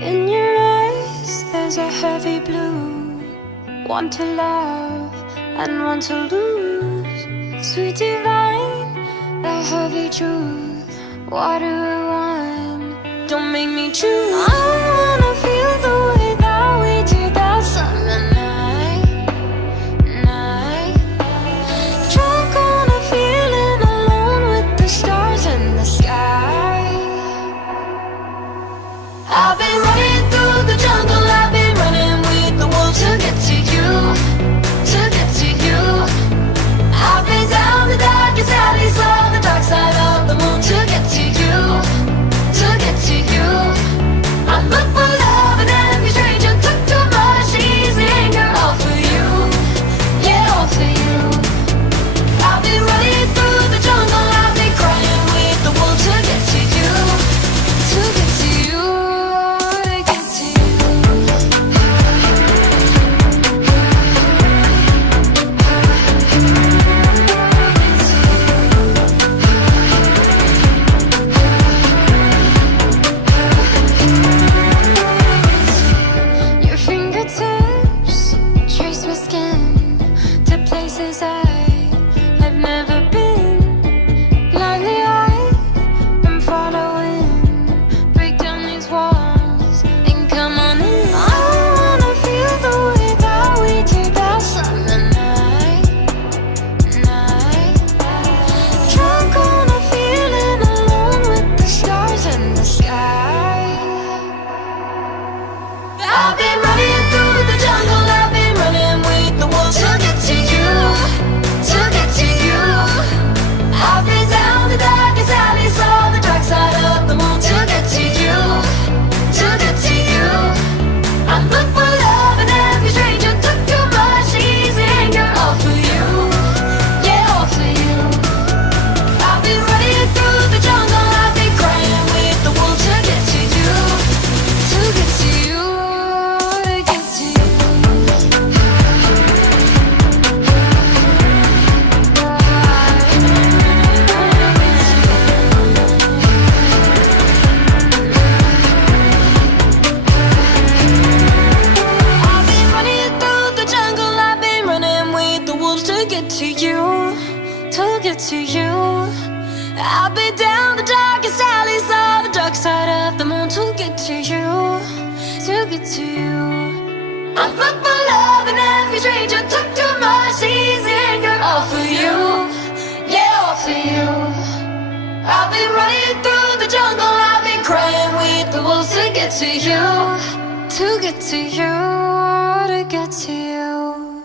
In your eyes, there's a heavy blue. One to love and one to lose. Sweet divine, the heavy truth. What do I want? Don't make me choose. I wanna feel the way that we did that summer night. Drunk on a feeling, alone with the stars in the sky. I've been running through the jungle, I've been running with the wolves to get to you, to get to you. I've been down the darkest alleys, saw the dark side of the moon to get to you, to get to you. I look for love and every stranger took too much easy anger, all for you, yeah, all for you. I've been running through the jungle, I've been crying with the wolves to get to you, to get to you. To you, I'll be down the darkest alleys, saw the dark side of the moon to get to you, to get to you. I look for love and every stranger took too much easy anger, all for you, yeah, all for you. I've been running through the jungle, I've been crying with the wolves to get to you, to get to you, to get to you.